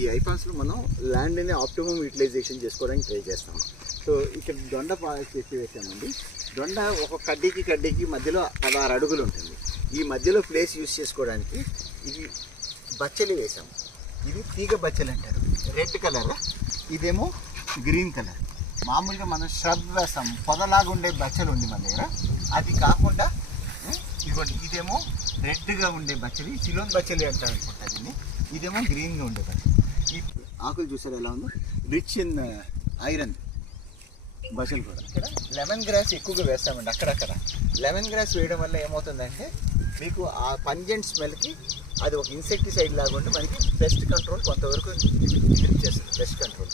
ఈ ఐఫాన్స్లో మనం ల్యాండ్ని ఆప్టిమమ్ యూటిలైజేషన్ చేసుకోవడానికి ట్రై చేస్తాం. సో ఇక్కడ దొండ చెట్టు వేసామండి. దొండ ఒక కడ్డీకి మధ్యలో 16 అడుగులు ఉంటుంది. ఈ మధ్యలో ప్లేస్ యూస్ చేసుకోవడానికి ఇది బచ్చలి వేసాము. ఇది తీగ బచ్చలి అంటారు, రెడ్ కలర్. ఇదేమో గ్రీన్ కలర్. మామూలుగా మనం ష్రబ్ వేస్తాం, పొదలాగా ఉండే బచ్చలు ఉంది మన దగ్గర. అది కాకుండా ఇదిగోండి, ఇదేమో రెడ్గా ఉండే బచ్చలి, సిలోన్ బచ్చలి అంటారు అనుకుంటా దీన్ని. ఇదేమో గ్రీన్గా ఉండే బచ్చలి. ఈ ఆకులు చూసారు ఎలా ఉందో, రిచ్ ఇన్ ఐరన్ బచ్చలు కూడా. ఇక్కడ లెమన్ గ్రాస్ ఎక్కువగా వేస్తామండి. అక్కడక్కడ లెమన్ గ్రాస్ వేయడం వల్ల ఏమవుతుందంటే మీకు ఆ పంజెంట్ స్మెల్కి అది ఒక ఇన్సెక్టిసైడ్ లాగా ఉండి మనకి పెస్ట్ కంట్రోల్ కొంతవరకు హెల్ప్ చేస్తుంది, పెస్ట్ కంట్రోల్.